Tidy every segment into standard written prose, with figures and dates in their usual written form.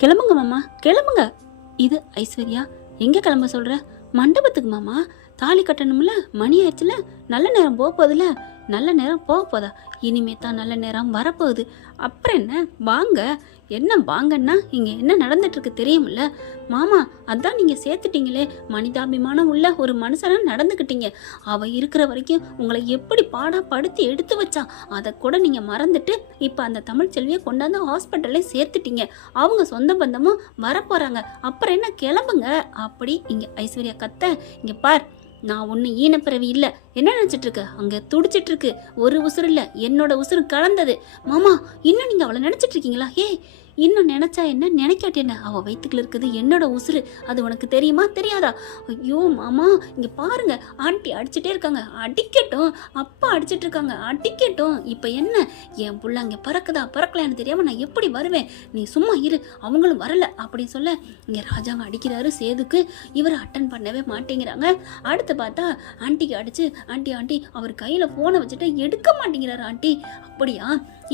கிளம்புங்க மாமா கிளம்புங்க. இது ஐஸ்வர்யா, எங்கே கிளம்ப சொல்கிற? மண்டபத்துக்கு மாமா, தாலி கட்டணும்ல, மணி ஆயிடுச்சுல, நல்ல நேரம் போக போகுதுல. நல்ல நேரம் போக போதா? இனிமே தான் நல்ல நேரம் வரப்போகுது. அப்புறம் என்ன வாங்க. என்ன வாங்கன்னா இங்கே என்ன நடந்துட்டுருக்கு தெரியுமில்ல மாமா? அதான் நீங்கள் சேர்த்துட்டீங்களே, மனிதாபிமானம் உள்ள ஒரு மனுஷனாக நடந்துக்கிட்டீங்க. அவள் இருக்கிற வரைக்கும் உங்களை எப்படி பாடாப்படுத்தி எடுத்து வச்சா, அதை கூட நீங்கள் மறந்துட்டு இப்போ அந்த தமிழ்ச்செல்வியை கொண்டாந்து ஹாஸ்பிட்டல்லே சேர்த்துட்டீங்க. அவங்க சொந்த பந்தமும் வரப்போகிறாங்க. அப்புறம் என்ன, கிளம்புங்க அப்படி இங்கே ஐஸ்வர்யா கத்த. இங்கே பார், நான் ஒன்று ஈனப்பிறவி இல்லை. என்ன நினச்சிட்டு இருக்கு? அங்கே துடிச்சிட்டு இருக்கு. ஒரு உசுறு இல்லை, என்னோட உசுறு கலந்தது. மாமா, இன்னும் நீங்கள் அவளை நினச்சிட்டு இருக்கீங்களா? இன்னும் நினச்சா என்ன, நினைக்காட்டி என்ன, அவள் வயிற்றுக்குள்ள இருக்குது என்னோட உசுறு. அது உனக்கு தெரியுமா தெரியாதா? ஐயோ மாமா, இங்கே பாருங்க, ஆண்டி அடிச்சுட்டே இருக்காங்க. அடிக்கட்டும், அப்பா அடிச்சிட்டு இருக்காங்க, அடிக்கட்டும். இப்போ என்ன, என் புள்ள அங்கே பறக்குதா பறக்கலான்னு தெரியாமல் நான் எப்படி வருவேன்? நீ சும்மா இரு, அவங்களும் வரல அப்படின்னு சொல்ல இங்கே ராஜாங்க அடிக்கிறாரு சேதுக்கு. இவர் அட்டன் பண்ணவே மாட்டேங்கிறாங்க. அடுத்து பார்த்தா ஆண்டிக்கு அடிச்சு, ஆண்டி ஆண்டி அவர் கையில் ஃபோனை வச்சுட்டு எடுக்க மாட்டேங்கிறாரு. ஆண்டி அப்படியா,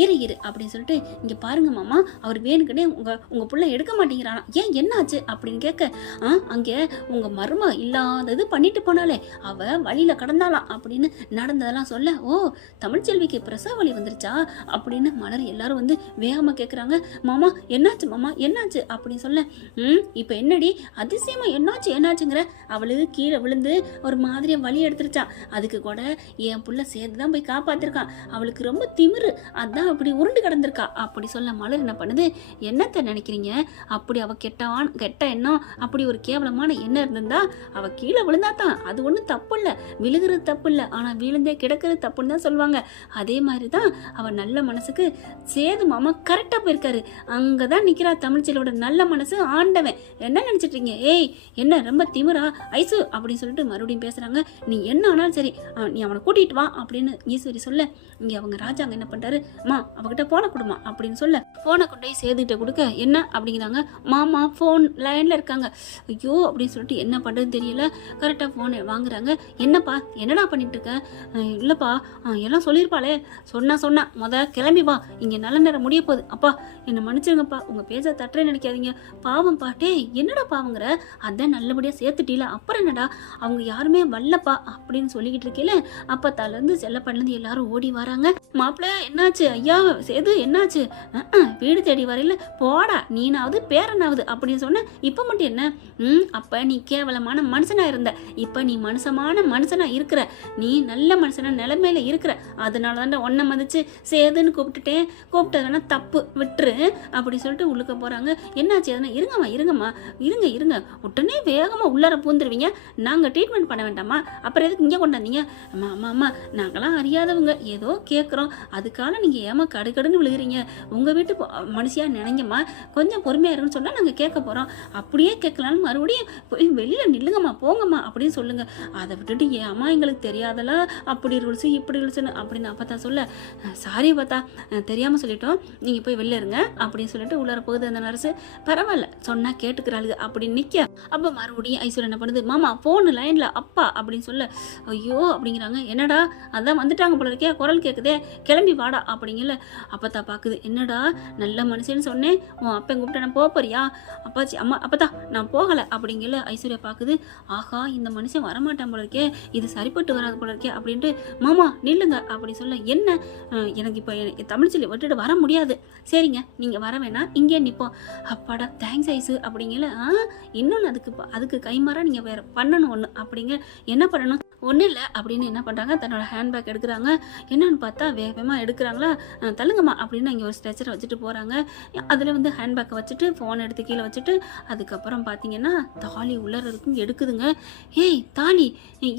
இரு அப்படின்னு சொல்லிட்டு, இங்கே பாருங்க மாமா, அவர் வேணுக்குன்னே உங்கள் புள்ள எடுக்க மாட்டேங்கிறானா, ஏன் என்னாச்சு அப்படின்னு கேட்க, அங்கே உங்கள் மரும இல்லாதது பண்ணிட்டு போனாலே, அவள் வழியில் கடந்தாலாம் அப்படின்னு நடந்ததெல்லாம் சொல்ல, ஓ தமிழ்ச்செல்விக்கு பிரசவ வலி வந்துருச்சா அப்படின்னு மலர் எல்லாரும் வந்து வேகமாக கேட்குறாங்க. மாமா என்னாச்சு, மாமா என்னாச்சு அப்படின்னு சொல்ல, இப்போ என்னடி அதிசயமா என்னாச்சுங்கிற? அவளுக்கு கீழே விழுந்து ஒரு மாதிரியா வலி எடுத்துருச்சான். அதுக்கு கூட என் புள்ள சேர்த்து தான் போய் காப்பாத்திருக்கான். அவளுக்கு ரொம்ப திமிரு, அதான் அப்படி உருண்டு கிடந்திருக்கா அப்படி சொல்ல மலர் என்ன பண்ணுது, என்னத்தை நினைக்கிறீங்க? அப்படி அவ கெட்ட எண்ணம், அப்படி ஒரு கேவலமான எண்ணம் இருந்திருந்தா அவ கீழே விழுந்தாதான், அது ஒன்றும் தப்பு இல்லை, விழுகிறது தப்பு இல்லை, ஆனால் விழுந்தே கிடக்கிறது தப்புன்னு தான் சொல்லுவாங்க. அதே மாதிரி தான் அவ நல்ல மனசுக்கு சேது மாமா கரெக்டாக போயிருக்காரு. அங்கே தான் நிற்கிறா தமிழ்ச்செல்வியோட நல்ல மனசு ஆண்டவன். என்ன நினச்சிட்ருக்கீங்க? என்ன ரொம்ப திமிரா ஐசு அப்படின்னு சொல்லிட்டு மறுபடியும் பேசுகிறாங்க. நீ என்ன ஆனாலும் சரி, நீ அவனை கூட்டிகிட்டு வா அப்படின்னு ஈஸ்வரி சொல்ல, இங்கே அவங்க ராஜாங்க என்ன பண்ணுறாரு, அவகிட்ட போனை கொடுமா அப்படின்னு சொல்ல, போனை கொண்டு போய் சேதுகிட்ட கொடுக்க, என்ன அப்படிங்கிறாங்க. மாமா ஃபோன் லைனில் இருக்காங்க. ஐயோ அப்படின்னு சொல்லிட்டு என்ன பண்ணுறதுன்னு தெரியல. கரெக்டாக ஃபோனை வாங்குறாங்க. என்னப்பா என்னடா பண்ணிட்டு இருக்க? இல்லைப்பா, எல்லாம் சொல்லியிருப்பாளே. சொன்னா கிளம்பி வா, இங்கே நல்ல நேரம் முடிய போகுது. அப்பா என்னை மன்னிச்சிருங்கப்பா, உங்கள் பேச தட்டுறேன்னு நினைக்காதீங்க. பாவம் பாட்டே, என்னடா பாவங்கிற? அதான் நல்லபடியாக சேர்த்துட்டீல, அப்புறம் என்னடா அவங்க யாருமே வரலப்பா அப்படின்னு சொல்லிக்கிட்டு இருக்கேல, அப்பத்தாலேருந்து செல்லப்பாட்டிலேருந்து எல்லாரும் ஓடி வராங்க. மாப்பிள்ள என்னாச்சு ஐயா, சேது என்னாச்சு? வீடு தேடி வரையில போடா, நீனாவது பேரனாவது அப்படின்னு சொன்ன. இப்போ மட்டும் என்ன? அப்ப நீ கேவலமான மனுஷனா இருந்த, இப்ப நீ மனுஷனா இருக்கிற. நீ நல்ல மனுஷனா நிலைமையில இருக்கிற. அதனால தான் ஒன்ன மதிச்சு சேதுன்னு கூப்பிட்டதுனா தப்பு, விட்டுரு அப்படி சொல்லிட்டு உள்ளுக்க போறாங்க. என்னாச்சு? எதனா இருங்கம்மா இருங்க, உடனே வேகமா உள்ளார பூந்துருவீங்க. நாங்க ட்ரீட்மெண்ட் பண்ண வேண்டாமா? அப்புறம் எதுக்கு இங்கே கொண்டாந்தீங்க? அம்மா நாங்களாம் அறியாதவங்க, ஏதோ கேட்குறோம், அதுக்காக நீங்க ஏமா கடுக்கடுன்னு விழுகிறீங்க? உங்க வீட்டு மனுஷியா நினைங்கம்மா, கொஞ்சம் பொறுமையா இருக்குன்னு சொன்னா நாங்க கேட்க போறோம். அப்படியே கேட்கலான்னு மறுபடியும் போய் வெளியில நில்லுங்கம்மா, போங்கம்மா அப்படின்னு சொல்லுங்க. அதை விட்டுட்டு ஏமா எங்களுக்கு தெரியாதல, அப்படி ரூல்ஸு இப்படி ரூல்ஸுன்னு அப்படின்னு அப்பத்தா சொல்ல, சாரி பார்த்தா தெரியாம சொல்லிட்டோம், நீங்க போய் வெளில இருங்க அப்படின்னு சொல்லிட்டு உள்ளார போகுது அந்த நர்ஸு. பரவாயில்ல சொன்னா கேட்டுக்கிறாளுங்க அப்படின்னு நிக்க. அப்ப மறுபடியும் ஐஸ்வர்யா என்ன பண்ணுது, மாமா போன் லைன்ல அப்பா அப்படின்னு சொல்ல, ஐயோ அப்படிங்கிறாங்க. என்னடா அதான் வந்துட்டாங்க போல இருக்கே, குரல் கேட்குதே, கிளம்பி வாடா அப்படிங்கல. அப்பத்தா பாக்குது, என்னடா நல்ல மனுஷன்னு சொன்னேன், உன் அப்பன் கூப்பிட்டு நான் போறியா? அப்பாச்சி அம்மா அப்பதா நான் போகலை அப்படிங்கல. ஐஸ்வர்யா பாக்குது, ஆஹா இந்த மனுஷன் வரமாட்டான் போல இருக்கே, இது சரிப்பட்டு வராது போல இருக்கே அப்படின்ட்டு, மாமா நில்லுங்க அப்படி சொல்ல, என்ன எனக்கு இப்போ தமிழ்ச்செல்வி விட்டுட்டு வர முடியாது, சரிங்க நீங்க வர வேணாம், இங்கே நிற்போம். அப்பாடா தேங்க்ஸ் ஐசு அப்படிங்கல. இன்னொன்று அதுக்கு கைமாறா நீங்க வேற பண்ணணும் ஒன்று அப்படிங்க. என்ன பண்ணணும்? ஒன்றும் இல்லை அப்படின்னு என்ன பண்ணுறாங்க, தன்னோட ஹேண்ட்பேக் எடுக்கிறாங்க. என்னன்னு பார்த்தா வேகமாக எடுக்கிறாங்களா, தள்ளுங்கம்மா அப்படின்னு இங்கே ஒரு ஸ்ட்ரெச்சரை வச்சுட்டு போகிறாங்க. அதில் வந்து ஹேண்ட்பேக்கை வச்சுட்டு ஃபோன் எடுத்து கீழே வச்சுட்டு, அதுக்கப்புறம் பார்த்தீங்கன்னா தாலி உள்ளறதுக்கும் எடுக்குதுங்க. தாலி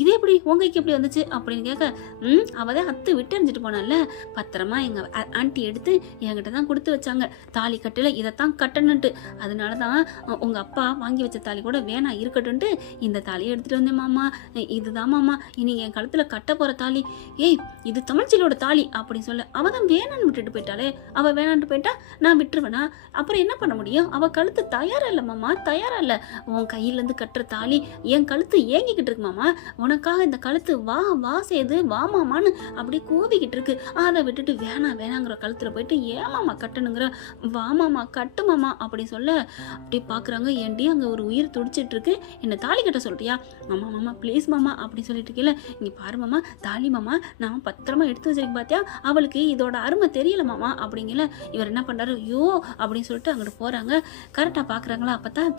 இது எப்படி உங்கைக்கு எப்படி வந்துச்சு அப்படின்னு கேட்க, அவள் தான் அத்து விட்டு எறிஞ்சிட்டு போனால, பத்திரமா எங்கள் ஆண்டி எடுத்து என்கிட்ட தான் கொடுத்து வச்சாங்க. தாலி கட்டில் இதைத்தான் கட்டணுன்ட்டு, அதனால தான் உங்கள் அப்பா வாங்கி வச்ச தாலி கூட வேணாம் இருக்கட்டும்ன்ட்டு இந்த தாலியை எடுத்துகிட்டு வந்தேன் மாமா. இதுதான் மாமா இனி என் கழுத்தில் கட்ட போகிற தாலி, ஏய் இது தமிழ்ச்செல்வியோட தாலி அப்படின்னு சொல்ல, அவள் தான் வேணான்னு விட்டுட்டு போயிட்டாளே, அவள் வேணான்ட்டு போயிட்டா நான் விட்டுருவேனா? அப்புறம் என்ன பண்ண முடியும்? அவள் கழுத்து தயாரா இல்லை மாமா, தயாரா இல்லை. உன் கையிலேருந்து கட்டுற தாலி என் கழுத்து ஏங்கிக்கிட்டு இருக்கு மாமா, உனக்காக இந்த கழுத்து வா வா சேது வா மாமான்னு அப்படி கூவிக்கிட்டு இருக்கு. அதை விட்டுட்டு வேணாங்கிற கழுத்தில் போயிட்டு ஏன் மாமா கட்டணுங்கிற, வா மாமா கட்டு மாமா அப்படி சொல்ல, அப்படி பார்க்குறாங்க. ஏன்டி அங்கே ஒரு உயிர் துடிச்சிட்டு இருக்கு, என்னை தாலி கட்ட சொல்றியா? மாமா மாமா ப்ளீஸ் மாமா அப்படி சொல்லிட்டு இருக்கல, இங்கே பாரு மாமா தாலி மாமா நான் பத்திரமா எடுத்து வச்சிருக்கேன் பார்த்தியா, அவளுக்கு இதோட அருமை தெரியல மாமா அப்படிங்கல. இவர் என்ன பண்ணுறாரு, ஐயோ அப்படின்னு சொல்லிட்டு அங்கிட்டு போகிறாங்க. கரெக்டாக பார்க்குறாங்களா, அப்போ தான்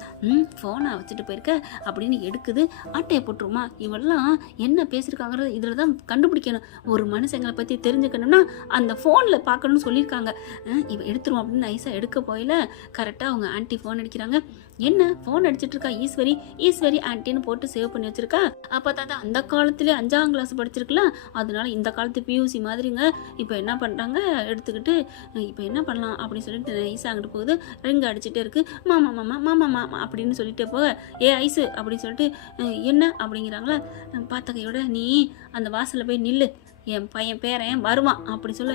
ஃபோனை வச்சுட்டு போயிருக்க அப்படின்னு எடுக்குது. ஆட்டையை போட்டுருமா, இவெல்லாம் என்ன பேசியிருக்காங்கிறது இதில் தான் கண்டுபிடிக்கணும். ஒரு மனுஷங்களை பற்றி தெரிஞ்சுக்கணும்னா அந்த ஃபோனில் பார்க்கணும்னு சொல்லியிருக்காங்க. இவன் எடுத்துருவோம் அப்படின்னு நைஸாக எடுக்க போயில கரெக்டாக அவங்க ஆன்ட்டி ஃபோன் அடிக்கிறாங்க. என்ன ஃபோன் அடிச்சிட்டு இருக்கா, ஈஸ்வரி ஆன்ட்டின்னு போட்டு சேவ் பண்ணி வச்சிருக்கா. அப்போ தான் அந்த காலத்திலே 5ஆம் கிளாஸ் படிச்சிருக்கலாம், அதனால இந்த காலத்து பியூசி மாதிரிங்க. இப்போ என்ன பண்ணுறாங்க, எடுத்துக்கிட்டு இப்போ என்ன பண்ணலாம் அப்படின்னு சொல்லிட்டு நைஸாக அங்கிட்டு போகுது. ரிங் அடிச்சுட்டே இருக்கு. மாமா மாமா மாமா மாமா அப்படின்னு சொல்லிட்டே போக, ஏ ஐஸு அப்படின்னு சொல்லிட்டு என்ன அப்படிங்கிறாங்களா. பார்த்த கையோட நீ அந்த வாசலில் போய் நில்லு, என் பையன் பேரன் வருவான் அப்படி சொல்ல,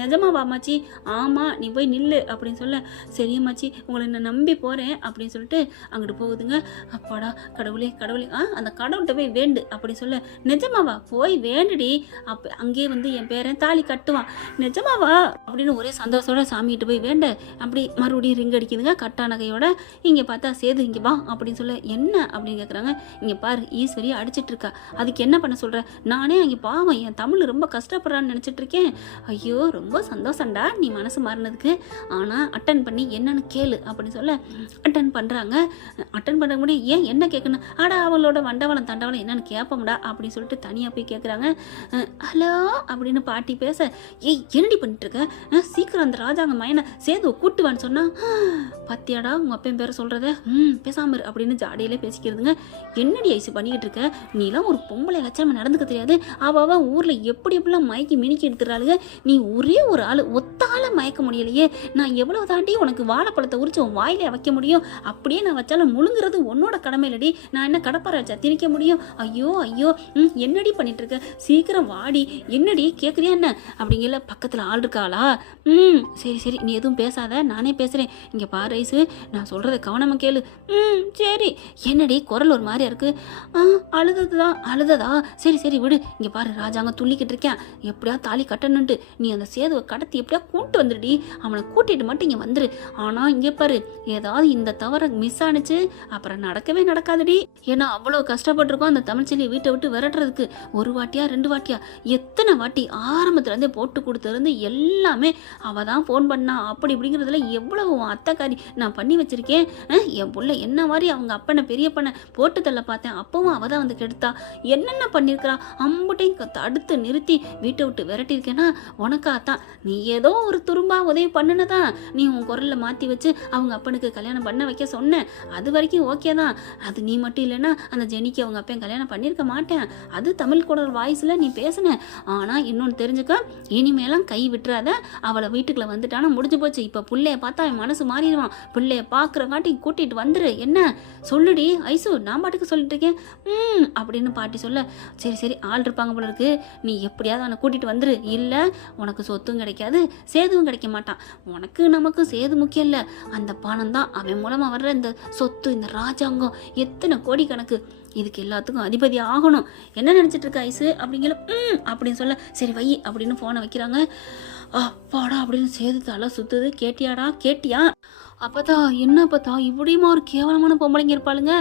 நிஜமாவா அம்மாச்சி? ஆமாம் நீ போய் நில்லு அப்படின்னு சொல்ல, சரியம்மாச்சி உங்களை நான் நம்பி போகிறேன் அப்படின்னு சொல்லிட்டு அங்கிட்டு போகுதுங்க. அப்பாடா கடவுளே அந்த கடவுள்கிட்ட போய் வேண்டு அப்படி சொல்ல, நிஜமாவா? போய் வேண்டுடி, அப்போ அங்கேயே வந்து என் பேரன் தாலி கட்டுவான். நிஜமாவா அப்படின்னு ஒரே சந்தோஷத்தோட சாமிகிட்ட போய் வேண்ட, அப்படி மறுபடியும் ரிங் அடிக்குதுங்க கட்டான கையோட. இங்கே பார்த்தா சேது இங்கே வா அப்படின்னு சொல்ல, என்ன அப்படின்னு கேட்குறாங்க. இங்கே பாரு ஈஸ்வரி அடிச்சிட்டு இருக்கா, அதுக்கு என்ன பண்ண சொல்கிற? நானே அங்கே பாவம் என் தமிழ் ரொம்ப கஷ்டப்படுறான்னு நினச்சிட்டு இருக்கேன். ஐயோ ரொம்ப சந்தோஷம்டா நீ மனசு மாறினதுக்கு, ஆனால் அட்டன் பண்ணி என்னன்னு கேளு அப்படின்னு சொல்ல, அட்டன் பண்ணுறாங்க. அட்டன் பண்ணுற முடியும், ஏன் என்ன கேட்கணும்? ஆடா அவளோட வண்டவளம் தண்டவளம் என்னன்னு கேட்போம்டா அப்படின்னு சொல்லிட்டு தனியாக போய் கேட்குறாங்க. ஹலோ அப்படின்னு பாட்டி பேச, ஏய் என்னடி பண்ணிட்டு இருக்க, சீக்கிரம் அந்த ராஜாங்க மயனை சேது கூட்டுவான்னு சொன்னா, பத்தியாடா உங்கள் அப்பன் பேரை சொல்கிறத, பேசாமரு அப்படின்னு ஜாடியிலே பேசிக்கிறதுங்க. என்னடி ஐசு பண்ணிக்கிட்டு இருக்க, நீலாம் ஒரு பொம்பளை லட்சணம் நடந்துக்க தெரியாது, அவள் ஊரில் எப்படி எப்படிலாம் மயக்கி மினிக்கி எடுத்துறாளுங்க, நீ ஒரே ஒரு ஆள் ஒத்தால மயக்க முடியலையே, நான் எவ்வளவு தாண்டி உனக்கு வாழைப்பழத்தை உரிச்சு உன் வாயிலே வைக்க முடியும், அப்படியே நான் வச்சாலும் முழுங்குறது உன்னோட கடமை இல்லடி, நான் என்ன கடப்பார வச்சா திணிக்க முடியும்? ஐயோ என்னடி பண்ணிட்டு இருக்க, சீக்கிரம் வாடி, என்னடி கேட்குறியா என்ன அப்படிங்கல. பக்கத்தில் ஆள் இருக்காளா? சரி நீ எதுவும் பேசாத, நானே பேசுகிறேன். இங்கே பாரு ஐசு, நான் சொல்கிறத கவனமாக கேளு. சரி என்னடி குரல் ஒரு மாதிரியா இருக்கு? அழுததா? சரி விடு. இங்கே பாரு ராஜாங்க துள்ளிக்கிட்டு இருக்கேன், எப்படியா தாலி கட்டணுன்ட்டு, நீ அந்த சேதுவை கடத்தி எப்படியா கூட்டு வந்துடுடி, அவனை கூட்டிட்டு மட்டும் இங்கே வந்துரு. ஆனால் இங்கே பாரு, ஏதாவது இந்த தவறை மிஸ் ஆனிச்சு அப்புறம் நடக்கவே நடக்காதுடி. ஏன்னா அவ்வளோ கஷ்டப்பட்டிருக்கோம் அந்த தமிழ்ச்செல்வியை வீட்டை விட்டு விரட்டுறதுக்கு. ஒரு வாட்டியா 2 வாட்டியா எத்தனை வாட்டி, ஆரம்பத்துலேருந்தே போட்டு கொடுத்துருந்து எல்லாமே அவள் தான் ஃபோன் பண்ணா, அப்படி இப்படிங்கிறதுல எவ்வளவு அத்தைக்காரி நான் பண்ணி வச்சிருக்கேன். என் புள்ள என்ன மாதிரி அவங்க அப்பனை பெரிய பண்ண போட்டு தள்ள பார்த்தேன், அப்பவும் அவள் தான் வந்து கெடுத்தா. என்னென்ன பண்ணியிருக்கிறா, அம்புட்டையும் தடுத்து நிறுத்தி வீட்டை விட்டு விரட்டியிருக்கேன்னா உனக்காத்தான். நீ ஏதோ ஒரு துரும்பா உதவி பண்ணுனதான் நீ உன் குரலில் மாற்றி வச்சு அவங்க அப்பனுக்கு கல்யாணம் பண்ண வைக்க சொன்னேன். அது வரைக்கும் ஓகே தான். அது நீ மட்டும் இல்லைன்னா அந்த ஜெனிக்கு அவங்க அப்பன் கல்யாணம் பண்ணியிருக்க மாட்டேன். அது தமிழ் குரல் வாய்ஸில் நீ பேசுன. ஆனால் இன்னொன்று தெரிஞ்சுக்க, இனிமேலாம் கை விட்டுறாத. அவளை வீட்டுக்குள்ள வந்துட்டானா முடிஞ்சு போச்சு. இப்போ பிள்ளைய பார்த்தா அவன் மனசு மாறிடுவான். பிள்ளைய பார்க்குறங்காட்டி கூட்டிகிட்டு வந்துரு. என்ன சொல்லுடி ஐசு, நான் பாட்டுக்கு சொல்லிட்டு இருக்கேன் அப்படின்னு பாட்டி சொல்ல, சரி ஆள் இருப்பாங்க போல இருக்கு, நீ எப்படியாவது அவனை கூட்டிகிட்டு வந்துரு, இல்லை உனக்கு சொத்தும் கிடைக்காது சேதுவும் கிடைக்க மாட்டான். உனக்கு நமக்கு சேது முக்கியம் இல்லை, அந்த பணம் தான். அவன் மூலமாக வர்ற இந்த சொத்து, இந்த ராஜாங்கம் எத்தனை கோடி கணக்கு, இதுக்கு எல்லாத்துக்கும் அதிபதி ஆகணும். என்ன நினச்சிட்டு இருக்க ஐசு அப்படிங்கிற அப்படின்னு சொல்ல, சரி வை அப்படின்னு ஃபோனை வைக்கிறாங்க. அப்பாடா அப்படின்னு சேது தலை சுத்துது. கேட்டியா? அப்பதான் என்ன பார்த்தா இப்படியுமா ஒரு கேவலமான பொம்பளைங்க இருப்பாளுங்க?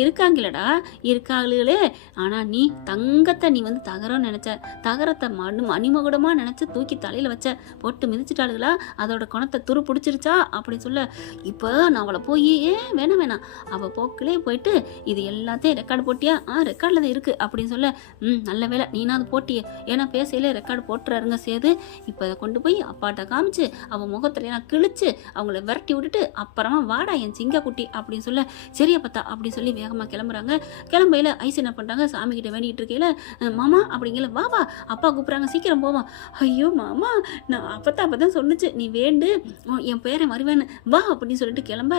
இருக்காங்களடா, இருக்காங்களே. ஆனால் நீ தங்கத்தை நீ வந்து தகரம் நினச்ச, தகரத்தை மணிமகுடமாக நினச்சி தூக்கி தலையில் வச்ச, போட்டு மிதிச்சிட்டாளுங்களா, அதோட குணத்தை துரு பிடிச்சிருச்சா அப்படின்னு சொல்ல, இப்போ நான் அவளை போய் வேணாம் அவள் போக்கிலே போயிட்டு இது எல்லாத்தையும் ரெக்கார்டு போட்டியா? ரெக்கார்டில் தான் இருக்குது அப்படின்னு சொல்ல, நல்ல வேலை நீனாவது போட்டிய, ஏன்னா பேசையிலே ரெக்கார்டு போட்டுறாருங்க சேது. இப்போ அதை கொண்டு போய் அப்பாட்ட காமிச்சு அவன் முகத்துல நான் கிழிச்சு அவங்கள விரட்ட விரட்டி விட்டுட்டு அப்புறமா வாடா என் சிங்க குட்டி அப்படின்னு சொல்ல சரியா பார்த்தா அப்படின்னு சொல்லி வேகமாக கிளம்புறாங்க. கிளம்பையில் ஐஸ் என்ன பண்ணுறாங்க, சாமி கிட்ட வேண்டிகிட்டு இருக்கையில மாமா அப்படிங்கல வா வா அப்பா கூப்பிட்றாங்க சீக்கிரம் போவான். ஐயோ மாமா நான் அப்பதான் சொன்னிச்சு நீ வேண்டு என் பேரை வருவேன்னு வா அப்படின்னு சொல்லிட்டு கிளம்ப.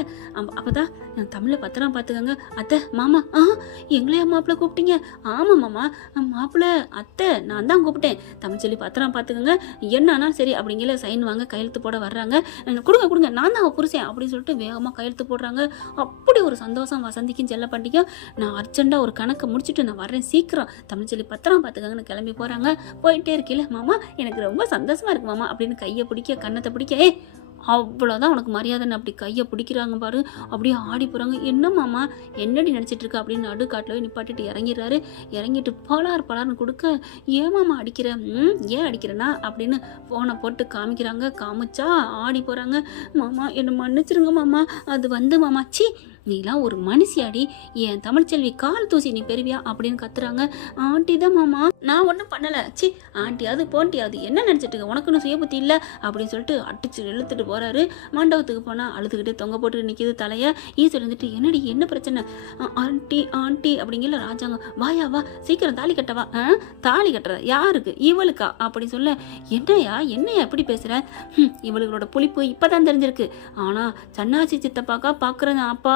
அப்பதான் தமிழை பத்திரம் பார்த்துக்கோங்க அத்தை மாமா. எங்களையா மாப்பிள்ளை கூப்பிட்டீங்க? ஆமாம் மாமா மாப்பிள்ளை அத்தை நான் தான் கூப்பிட்டேன். தமிழ் சொல்லி பத்திரம் பார்த்துக்கோங்க என்னன்னா சரி அப்படிங்கிற சைன் வாங்க கையெழுத்து போட வர்றாங்க. கொடுங்க கொடுங்க நான் தான் புருஷன் அப்படின்னு சொல்லிட்டு வேகமாக கையெழுத்து போடுறாங்க. அப்படி ஒரு சந்தோஷம் வசந்திக்கும் செல்ல பண்டிக்கும். நான் அர்ஜென்ட்டாக ஒரு கணக்கை முடிச்சுட்டு நான் வர்றேன் சீக்கிரம் தமிழ் சொல்லி பத்திரம் பார்த்துக்கோங்கன்னு கிளம்பி போகிறாங்க. போயிட்டே இருக்கீல மாமா எனக்கு ரொம்ப சந்தோஷமா இருக்கு மாமா அப்படின்னு கையை பிடிக்க கன்னத்தை பிடிக்க அவ்வளோதான் உனக்கு மரியாதைன்னு அப்படி கையை பிடிக்கிறாங்க பாரு. அப்படியே ஆடி போகிறாங்க. என்ன மாமா என்னடி நினச்சிட்டு இருக்க அப்படின்னு நடுக்காட்டில் நிப்பாட்டிட்டு இறங்கிடுறாரு. இறங்கிட்டு பலார்னு கொடுக்க ஏன் மாமா அடிக்கிற ஏன் அடிக்கிறேன்னா அப்படின்னு ஃபோனை போட்டு காமிக்கிறாங்க. காமிச்சா ஆடி போகிறாங்க. மாமா என்னை மன்னிச்சிருங்க மாமா அது மாமா சி நீலாம் ஒரு மனுஷியாடி என் தமிழ்ச்செல்வி கால் தூசி நீ பெறுவியா அப்படின்னு கத்துறாங்க. ஆண்டி தான் மாமா நான் ஒன்றும் பண்ணலை சி ஆண்டியாவது போண்டியாவது என்ன நினச்சிட்டு உனக்குன்னு சுய புத்தி இல்லை அப்படின்னு சொல்லிட்டு அடிச்சு இழுத்துட்டு போகிறாரு. மண்டபத்துக்கு போனால் அழுதுகிட்டு தொங்க போட்டு நிற்கிது தலையை. ஈஸ்வரி இருந்துட்டு என்னடி என்ன பிரச்சனை ஆண்டி ஆண்டி அப்படிங்கிற ராஜாங்க வாயா வா சீக்கிரம் தாலி கட்டவா. தாலி கட்டுற யாருக்கு இவளுக்கா அப்படின்னு சொல்ல என்னையா எப்படி பேசுகிற இவளுகளோட புளிப்பு இப்போதான் தெரிஞ்சிருக்கு. ஆனால் சன்னாசி சித்தப்பாக்கா பார்க்குறேன் அப்பா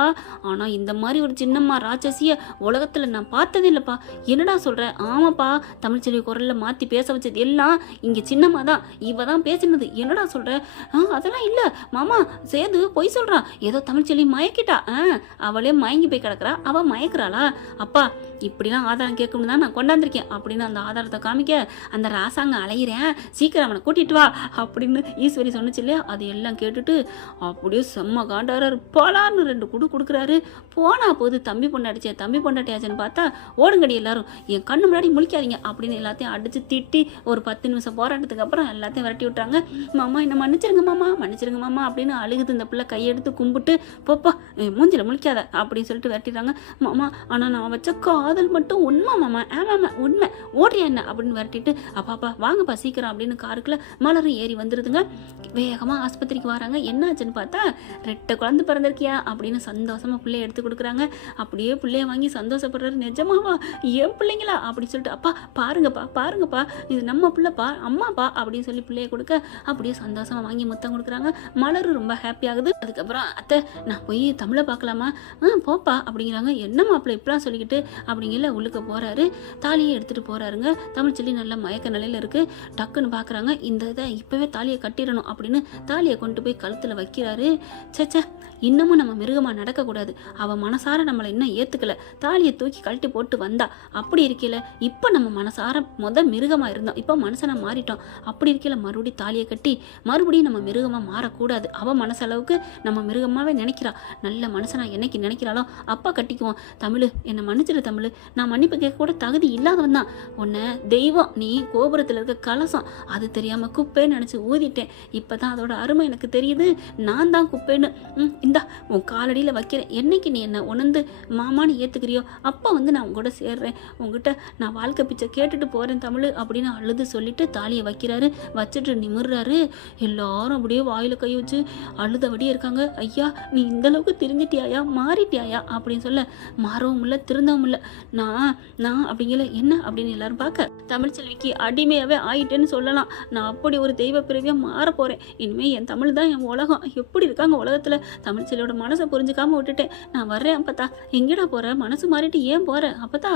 ஆனால் இந்த மாதிரி ஒரு சின்னம்மா ராட்சசிய உலகத்தில் நான் பார்த்ததே இல்லைப்பா. என்னடா சொல்கிறேன்? ஆமாப்பா தமிழ்ச்செல்வி குரலில் மாற்றி பேச வச்சது எல்லாம் இங்கே சின்னம்மா தான் இவ தான் பேசினது. என்னடா சொல்கிற? அதெல்லாம் இல்லை மாமா சேது பொய் சொல்கிறான். ஏதோ தமிழ்ச்செல்வி மயக்கிட்டா. அவளே மயங்கி போய் கிடக்குறா. அவள் மயக்கிறாளா? அப்பா இப்படிலாம் ஆதாரம் கேட்கணும் தான் நான் கொண்டாந்துருக்கேன் அப்படின்னு அந்த ஆதாரத்தை காமிக்க அந்த ராசாங்க அலையிறேன் சீக்கிரம் அவனை கூட்டிட்டு வா அப்படின்னு ஈஸ்வரி சொன்னிச்சு இல்லையா. அது எல்லாம் கேட்டுட்டு அப்படியே செம்ம காண்டாரு. போலான்னு 2 கொடுக்குறாரு. போனா போது தம்பி பொண்டாட்டியாச்சுன்னு பார்த்தா ஓடுங்கடி எல்லாரும் என் கண்ணு முன்னாடி முழிக்காதீங்க அப்படின்னு எல்லாத்தையும் அடிச்சு திட்டி ஒரு 10 நிமிஷம் போராட்டத்துக்கு அப்புறம் எல்லாத்தையும் விரட்டி விட்டாங்க. மாமா என்ன மன்னிச்சிருங்க மாமா அப்படின்னு அழுகுது. இந்த பிள்ளை கையெடுத்து கும்பிட்டு போப்பா மூஞ்சில முழிக்காத அப்படின்னு சொல்லிட்டு விரட்டிடுறாங்க. மாமா ஆனால் நான் வச்ச காதல் மட்டும் உண்மை மாமா. ஆமாம் உண்மை ஓடுறியா என்ன அப்படின்னு விரட்டிட்டு அப்பாப்பா வாங்கப்பா சீக்கிரம் அப்படின்னு காருக்குள்ள மலரும் ஏறி வந்துருதுங்க. வேகமாக ஆஸ்பத்திரிக்கு வராங்க. என்னாச்சுன்னு பார்த்தா 2 குழந்தை பிறந்திருக்கியா அப்படின்னு சந்தோஷமா பிள்ளைய எடுத்து கொடுக்குறாங்க. அப்படியே பிள்ளைய வாங்கி சந்தோஷப்படுறாரு. நிஜமாவா என் பிள்ளைங்களா அப்படின்னு சொல்லிட்டு அப்பா பாருங்கப்பா இது நம்ம பிள்ளைப்பா அம்மாப்பா அப்படின்னு சொல்லி பிள்ளைய கொடுக்க அப்படியே சந்தோஷமா வாங்கி முத்தம் கொடுக்குறாங்க. மலரும் ரொம்ப ஹாப்பி ஆகுது. அதுக்கப்புறம் அத்தை நான் போய் தமிழை பார்க்கலாமா? போப்பா அப்படிங்கிறாங்க. என்ன மாப்பிள்ளை இப்படிலாம் சொல்லிக்கிட்டு அப்படிங்கிற உள்ளுக்க போறாரு. தாலியை எடுத்துட்டு போறாருங்க. தமிழ் சொல்லி நல்ல மயக்க நிலையில இருக்கு. டக்குன்னு பாக்குறாங்க. இந்த இதை இப்பவே தாலியை கட்டிடணும் அப்படின்னு தாலியை கொண்டு போய் கழுத்துல வைக்கிறாரு. சச்சா இன்னமும் நம்ம மிருகமா நடக்கக்கூடாது. அவ மனசார நம்மளை இன்னும் ஏத்துக்கல. தாலியை தூக்கி கழட்டி போட்டு வந்தா. அப்படி இருக்கல இப்ப நம்ம மனசார மிருகமா இருந்தோம். இப்ப மனுஷனா மாறிட்டோம். அப்படி இருக்கல மறுபடியும் தாலியை கட்டி மறுபடியும் நம்ம மிருகமா மாறக்கூடாது. அவ மனசளவுக்கு நம்ம மிருகமாவே நினைக்கிறா. நல்ல மனுஷனா என்னைக்கு நினைக்கிறாளோ அப்பா கட்டிக்குவோம். தமிழ் என்னை மன்னிச்சிரு தமிழ். நான் மன்னிப்பு கேட்க கூட தகுதி இல்லாதவன் தான். உன்னை தெய்வம் நீ கோபுரத்துல இருக்க கலசம் அது தெரியாம குப்பைன்னு நினைச்சு ஊதிட்டேன். இப்பதான் அதோட அருமை எனக்கு தெரியுது. நான் தான் குப்பைன்னு இந்தா உன் காலடியில் வைக்கிறேன். என்னைக்கு நீ என்ன உணர்ந்து மாமான்னு ஏற்றுக்கிறியோ அப்போ நான் உங்கள்கூட சேர்றேன். உங்ககிட்ட நான் வாழ்க்கை பிச்சை கேட்டுட்டு போகிறேன் தமிழ் அப்படின்னு அழுது சொல்லிட்டு தாலியை வைக்கிறாரு. வச்சுட்டு நிமிர்றாரு. எல்லாரும் அப்படியே வாயில் கை வச்சு அழுதபடியே இருக்காங்க. ஐயா நீ இந்தளவுக்கு திருந்திட்டியாயா மாறிட்டியாயா அப்படின்னு சொல்ல மாறவும் இல்லை திருந்தவும் இல்லை. நான் அப்படிங்கல என்ன அப்படின்னு எல்லாரும் பார்க்க தமிழ்ச்செல்விக்கு அடிமையாகவே ஆயிட்டேன்னு சொல்லலாம். நான் அப்படி ஒரு தெய்வ பிறவியாக மாற போகிறேன். இனிமேல் என் தமிழ் தான் என் உலகம். எப்படி இருக்காங்க உலகத்தில் தமிழ்ச்செல்வியோட மனசை புரிஞ்சுக்காம விட்டுட்டேன். நான் வர்றேன் அப்பத்தா. எங்கடா போற? மனசு மாறிட்டு ஏன் போற? அப்பத்தா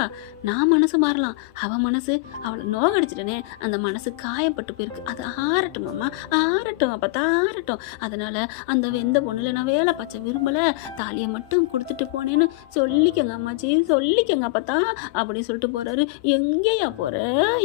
நான் மனசு மாறலாம். அவன் மனசு அவளை நோகடிச்சிட்டனே அந்த மனசு காயப்பட்டு போயிருக்கு. அது ஆறட்டும் அம்மா ஆறட்டும் அப்பத்தா ஆறட்டும். அதனால அந்த வெந்த பொண்ணுல நான் வேலை பச்சை விரும்பல. தாலியை மட்டும் கொடுத்துட்டு போனேன்னு சொல்லிக்கங்க அம்மாச்சி சொல்லிக்கங்க அப்பத்தா அப்படின்னு சொல்லிட்டு போறாரு. எங்கேயா போற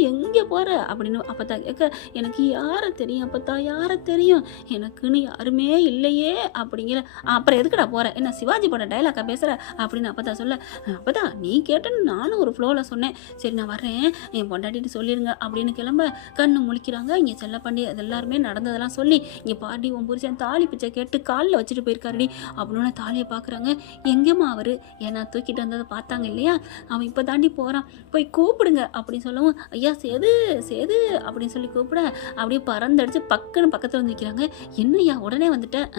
எங்கே போற அப்படின்னு அப்பத்தா கேட்க எனக்கு யாரை தெரியும் அப்பத்தா யாரை தெரியும் எனக்குன்னு யாருமே இல்லையே அப்படிங்கிற. அப்புறம் எதுக்குடா போற? என்ன சிவாஜி போட டைலாக்கா பேசுற அப்படின்னு அப்பதான் சொல்ல அப்பதான் நீ கேட்டேன்னு நானும் ஒரு ஃப்ளோவில் சொன்னேன். சரி நான் வர்றேன் என் பொண்டாட்டிட்டு சொல்லிடுங்க அப்படின்னு கிளம்ப கண்ணு முழிக்கிறாங்க. இங்கே செல்லப்பாண்டி அது எல்லாருமே நடந்ததெல்லாம் சொல்லி இங்கே பாட்டி உன் புரிச்சேன் தாலி பிச்சை கேட்டு காலில் வச்சுட்டு போயிருக்காருடி அப்படின்னு தாலியை பார்க்குறாங்க. எங்கேம்மா அவரு ஏன்னா தூக்கிட்டு வந்ததை பார்த்தாங்க இல்லையா அவன் இப்போ தாண்டி போகிறான், போய் கூப்பிடுங்க அப்படின்னு சொல்லவும், ஐயா சேது சேது அப்படின்னு சொல்லி கூப்பிட அப்படியே பறந்தடிச்சு பக்குன்னு பக்கத்தில் வந்து நிற்கிறாங்க. என்னய்யா உடனே வந்துட்டேன்,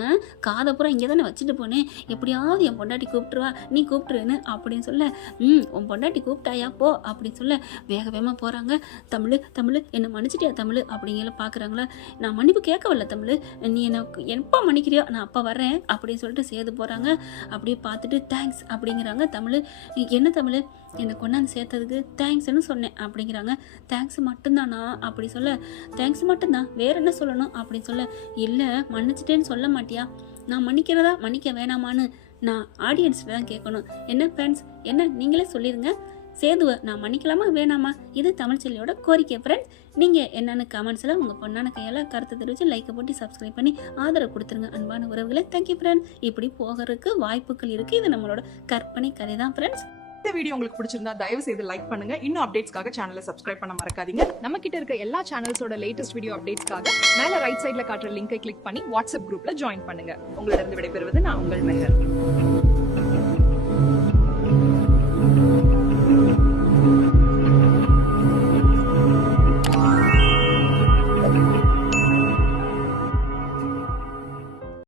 காதை இங்கே தானே வச்சுட்டு போனேன், எப்படியாவது என் பொண்டாட்டி கூப்பிட்டுருவா, நீ கூப்பிட்டுருன்னு அப்படின்னு சொல்ல, உன் பொண்டாட்டி கூப்பிட்டாயா போ அப்படின்னு சொல்ல வேக வேகமாக போகிறாங்க. தமிழ் தமிழ் என்னை மன்னிச்சிட்டியா தமிழ் அப்படிங்கிற பார்க்குறாங்களா. நான் மன்னிப்பு கேட்க வரல தமிழ், நீ எனக்கு எப்போ மன்னிக்கிறியோ நான் அப்போ வர்றேன் அப்படின்னு சொல்லிட்டு சேது போகிறாங்க. அப்படியே பார்த்துட்டு தேங்க்ஸ் அப்படிங்கிறாங்க. தமிழ் என்ன தமிழ் என்னை கொண்டாந்து சேர்த்ததுக்கு தேங்க்ஸ்ன்னு சொன்னேன் அப்படிங்கிறாங்க. தேங்க்ஸ் மட்டும்தானா அப்படி சொல்ல, தேங்க்ஸ் மட்டும்தான் வேற என்ன சொல்லணும் அப்படின்னு சொல்ல, இல்லை மன்னிச்சிட்டேன்னு சொல்ல மாட்டியா, நான் மன்னிக்கிறதா மன்னிக்க வேணாமான்னு நான் ஆடியன்ஸில் தான் கேட்கணும். என்ன ஃப்ரெண்ட்ஸ், என்ன நீங்களே சொல்லிடுங்க, சேதுவை நான் மன்னிக்கலாமா வேணாமா? இது தமிழ்ச்செல்வியோட கோரிக்கை ஃப்ரெண்ட்ஸ். நீங்கள் என்னென்னு கமெண்ட்ஸில் உங்கள் பொண்ணான கையால் கருத்தை தெரிவித்து லைக்கை போட்டு சப்ஸ்கிரைப் பண்ணி ஆதரவு கொடுத்துருங்க அன்பான உறவுகளை. Thank you friends. இப்படி போகிறதுக்கு வாய்ப்புகள் இருக்குது. இது நம்மளோட கற்பனை கதை தான் ஃப்ரெண்ட்ஸ். இந்த வீடியோ உங்களுக்கு பிடிச்சிருந்தா தயவு செய்து லைக் பண்ணுங்க. இன்னும் அப்டேட்ஸ்க்காக சேனலை சப்ஸ்கிரைப் பண்ண மறக்காதீங்க. நம்ம கிட்ட இருக்க எல்லா சேனல்ஸோட லேட்டஸ்ட் வீடியோ அப்டேட்ஸ்க்காக மேல ரைட் சைடுல காட்டுற லிங்கை கிளிக் பண்ணி வாட்ஸ்அப் குரூப்ல ஜாயின் பண்ணுங்க. உங்களிடம் விடைபெறுவது நான் உங்கள் மெஹர்.